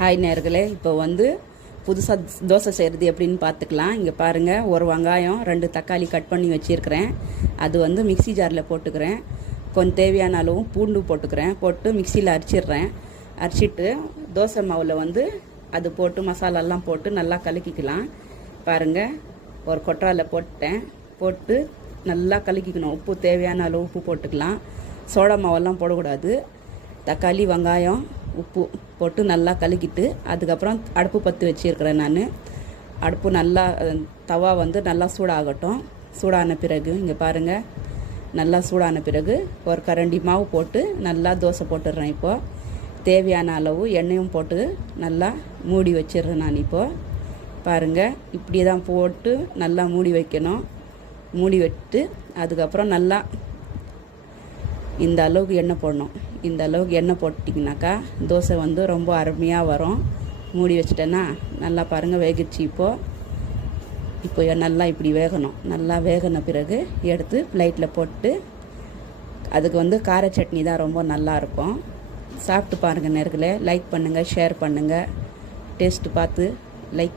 Hi நேர்களே, இப்போ வந்து புதுசாக தோசை செய்கிறது எப்படின்னு பார்த்துக்கலாம். இங்கே பாருங்கள், ஒரு வெங்காயம் 2 தக்காளி கட் பண்ணி வச்சுருக்கிறேன். அது வந்து மிக்சி ஜாரில் போட்டுக்கிறேன். கொஞ்சம் தேவையான அளவும் பூண்டு போட்டுக்கிறேன். போட்டு மிக்சியில் அரைச்சிட்டு தோசை மாவில் வந்து அது போட்டு மசாலாலாம் போட்டு நல்லா கலக்கிக்கலாம். பாருங்கள், ஒரு கொட்டாவில் போட்டு நல்லா கலக்கிக்கணும். உப்பு தேவையான அளவு உப்பு போட்டுக்கலாம். சோடா மாவெல்லாம் போடக்கூடாது. தக்காளி வெங்காயம் உப்பு போட்டு நல்லா கலக்கிட்டு அதுக்கப்புறம் அடுப்பு பற்றி வச்சுருக்கிறேன். நான் அடுப்பு நல்லா தவா வந்து நல்லா சூடாகட்டும். சூடான பிறகு இங்கே பாருங்கள், நல்லா சூடான பிறகு ஒரு கரண்டி மாவு போட்டு நல்லா தோசை போட்டுடுறேன். இப்போது தேவையான அளவு எண்ணெயும் போட்டு நல்லா மூடி வச்சிடுறேன். நான் இப்போது பாருங்கள், இப்படி தான் போட்டு நல்லா மூடி வைக்கணும். மூடி வச்சுட்டு அதுக்கப்புறம் நல்லா இந்த அளவுக்கு எண்ணெய் போடணும். இந்த அளவுக்கு எண்ணெய் போட்டிங்கனாக்கா தோசை வந்து ரொம்ப அருமையாக வரும். மூடி வச்சிட்டேன்னா நல்லா பாருங்கள் வேகிடுச்சு. இப்போ நல்லா இப்படி வேகணும். நல்லா வேகின பிறகு எடுத்து பிளேட்டில் போட்டு அதுக்கு வந்து கார சட்னி தான் ரொம்ப நல்லாயிருக்கும். சாப்பிட்டு பாருங்கள் நேர்களே. லைக் பண்ணுங்கள், ஷேர் பண்ணுங்கள். டேஸ்ட்டு பார்த்து லைக்